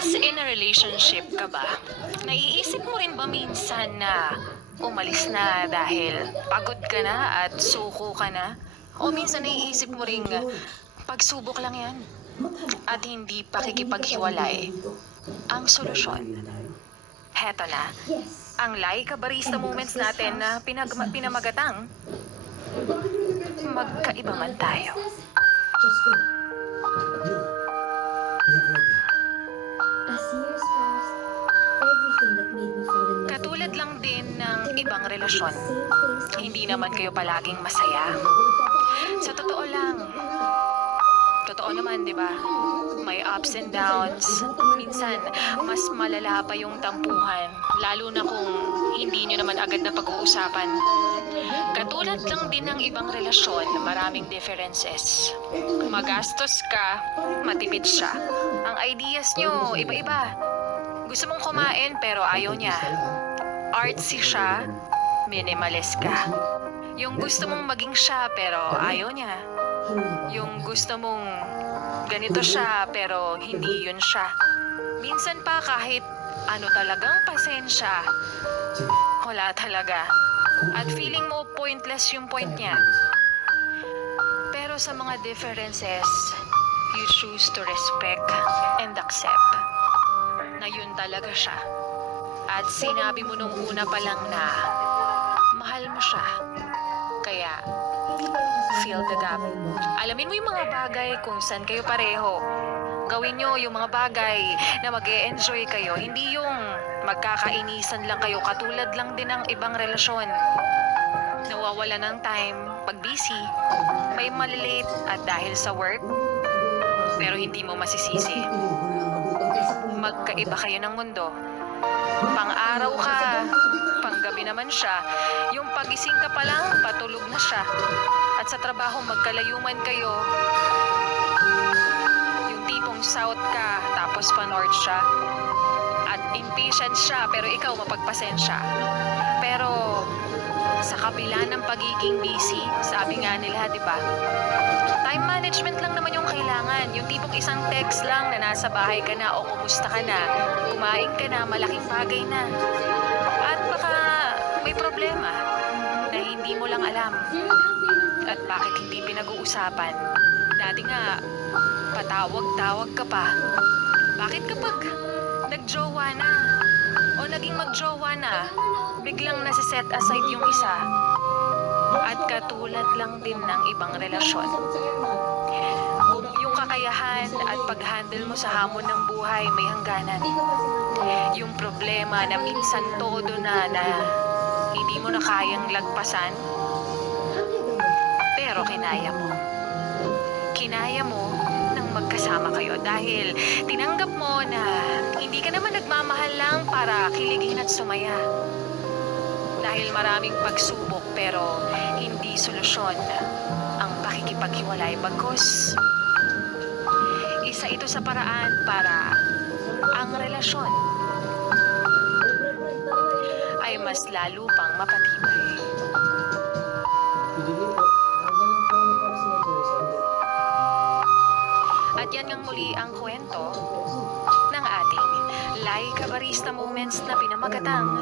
Once in a relationship ka ba, naiisip mo rin ba minsan na umalis na dahil pagod ka na at suko ka na? O minsan naiisip mo ring pagsubok lang yan at hindi pakikipaghiwalay ang solusyon? Heto na, ang Laika Barista Moments natin na pinamagatang magkaiba man tayo. Katulad lang din ng ibang relasyon, hindi naman kayo palaging masaya. Sa totoo lang, totoo naman, di ba? May ups and downs. Minsan, mas malala pa yung tampuhan, lalo na kung hindi nyo naman agad na pag-uusapan. Katulad lang din ng ibang relasyon, maraming differences. Magastos ka, matipid siya. Ang ideas nyo, iba-iba. Gusto mong kumain pero ayaw niya. Artsy siya, minimalist ka. Yung gusto mong maging siya pero ayaw niya. Yung gusto mong ganito siya pero hindi yun siya. Minsan pa kahit ano talagang pasensya, wala talaga. At feeling mo pointless yung point niya. Pero sa mga differences, you choose to respect and accept na yun talaga siya. At sinabi mo nung una pa lang na mahal mo siya. Kaya, fill the gap. Alamin mo yung mga bagay kung saan kayo pareho. Gawin nyo yung mga bagay na mag-e-enjoy kayo. Hindi yung magkakainisan lang kayo katulad lang din ng ibang relasyon. Nawawala ng time pag busy, may malilate at dahil sa work, pero hindi mo masisisi. Magkaiba kayo ng mundo. Pang-araw ka, panggabi naman siya. Yung pagising ka pa lang, patulog na siya. At sa trabaho, magkalayuman kayo. Yung tipong south ka, tapos pa north siya. At impatient siya, pero ikaw mapagpasensya. Pero sa kabila ng pagiging busy, sabi nga nila, di ba? Time management lang naman yung kailangan. Yung tipong isang text lang na nasa bahay ka na o kumusta ka na, kumain ka na, malaking bagay na. At baka may problema na hindi mo lang alam. At bakit hindi pinag-uusapan? Dati nga, patawag-tawag ka pa. Bakit kapag nagjowa na o naging magjowa na, biglang nasiset aside yung isa? At katulad lang din ng ibang relasyon. Yung kakayahan at pag-handle mo sa hamon ng buhay may hangganan. Yung problema na minsan todo na hindi mo na kayang lagpasan, pero kinaya mo. Kinaya mo nang magkasama kayo dahil tinanggap mo na hindi ka naman nagmamahal lang para kiligin at sumaya. Dahil maraming pagsubok pero hindi solusyon ang pakikipaghiwalay, bagkus isa ito sa paraan para ang relasyon ay mas lalo pang mapatibay. At yan ngang muli ang kwento ng ating Laika Barista Moments na pinamagatang